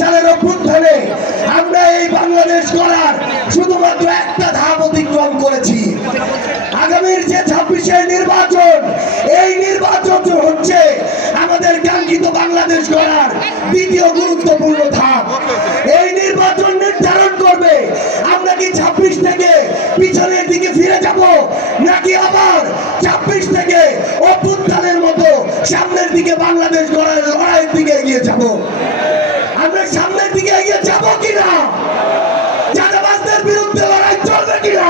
সালের অভ্যুত্থানে আমরা এই বাংলাদেশ গড়ার শুধুমাত্র একটা ধাপ অতিক্রম করেছি। আগামীর যে 26-এর নির্বাচন, এই নির্বাচন হচ্ছে আমাদের কাঙ্ক্ষিত বাংলাদেশ গড়ার দ্বিতীয় গুরুত্বপূর্ণ ধাপ। এই নির্বাচন নির্ধারণ করবে আমরা কি 26 থেকে পিছনের দিকে ফিরে যাব, নাকি আবার 26 থেকে অভ্যুত্থানের মতো সামনের দিকে বাংলাদেশ গড়ার লড়াইয়ের দিকে এগিয়ে যাব। আমরা সামনের দিকে এগিয়ে যাব কিনা, চাঁদাবাজদের বিরুদ্ধে লড়াই চলবে কিনা,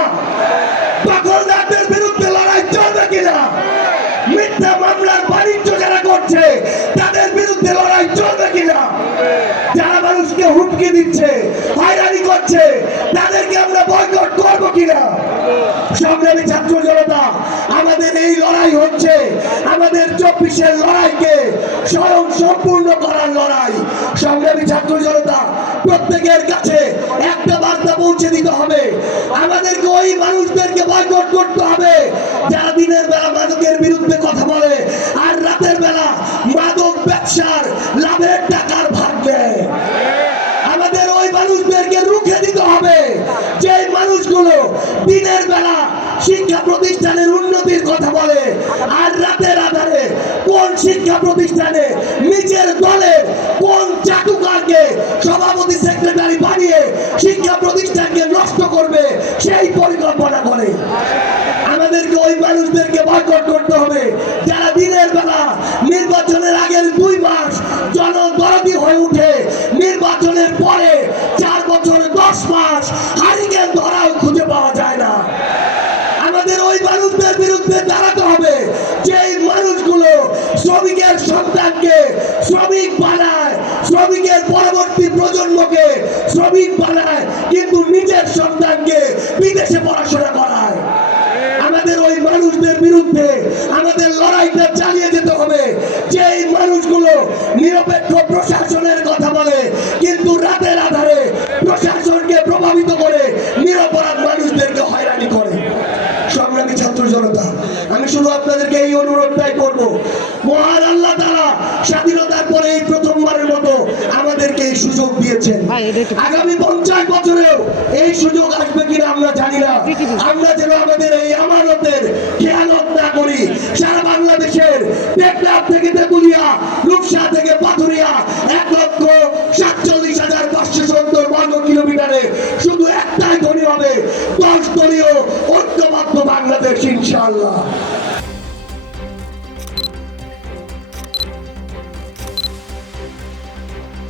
দখলদারদের বিরুদ্ধে লড়াই চলবে কিনা, মিথ্যা মামলার বাণিজ্য যারা করছে তাদের বিরুদ্ধে লড়াই চলবে কিনা, যারা মানুষকে হুমকি দিচ্ছে, হয়রানি করছে, তাদেরকে আমরা বয়কট করবো কিনা। সংগ্রামী ছাত্র জনতা, আমাদের এই লড়াই হচ্ছে আমাদের 24-এর লড়াইকে স্বয়ং সম্পূর্ণ করার লড়াই। সংগ্রামী ছাত্র জনতা, প্রত্যেকের কাছে একটা বার্তা পৌঁছে দিতে হবে, আমাদেরকে ওই মানুষদেরকে বয়কট করতে হবে যারা দিনের বেলা মাদকের বিরুদ্ধে কথা বলে আর রাতের বেলা মাদক ব্যবসার লাভের টাকার ভাগ দেয়। আমাদের ওই মানুষদেরকে রুখে দিতে হবে যে মানুষগুলো দিনের বেলা শিক্ষা প্রতিষ্ঠানের উন্নতির কথা বলে আর রাতের আধারে কোন শিক্ষা প্রতিষ্ঠানে নিজের দলের কোন চাটুকারকে সভাপতি সেক্রেটারি বানিয়ে শিক্ষা প্রতিষ্ঠানকে নষ্ট করবে সেই পরিকল্পনা করে। আমাদেরকে ওই মানুষদেরকে বয়কট করতে হবে যারা দিনের বেলা নির্বাচনের আগের 2 মাস জনদরদি হয়ে উঠে, নির্বাচনের পরে 4 বছর 10 মাস হারিকেন ধরাও খুঁজে পাওয়া যায় না। আমাদের ওই মানুষদের বিরুদ্ধে দাঁড়াতে হবে যে মানুষগুলো শ্রমিকের সন্তানকে শ্রমিক বানায়, শ্রমিকের পরবর্তী প্রজন্মকে শ্রমিক বানায়, কিন্তু নিজের সন্তানকে বিদেশে পড়াশোনা করায়। আমাদের ওই মানুষদের বিরুদ্ধে আমাদের লড়াইটা চালিয়ে যেতে হবে যে মানুষগুলো নিরপেক্ষ প্রশাসনের কথা বলে কিন্তু রাতের আধারে প্রশাসনকে প্রভাবিত করে নিরপরাধ মানুষদেরকে হয়রানি করে। সংগ্রামী ছাত্র জনতা, আমি শুধু আপনাদেরকে এই অনুরোধটাই করব, মহান আল্লাহ তাআলা স্বাধীনতার পরে এই প্রথমবারের মতো আমাদেরকে এই সুযোগ দিয়েছেন। আগামী 50 বছরেও এই সুযোগ আসবে কিনা আমরা জানি না। আমরা যেন আমাদের এই আমানতের খেয়ানত না করি। সারা বাংলাদেশের টেকনাফ থেকে তেতুলিয়া, রূপসা থেকে পাথুরিয়া 1,47,570 বর্গ কিলোমিটারে শুধু একটাই ধ্বনি হবে, 10 দলীয় ঐক্যবদ্ধ বাংলাদেশ ইনশাআল্লাহ।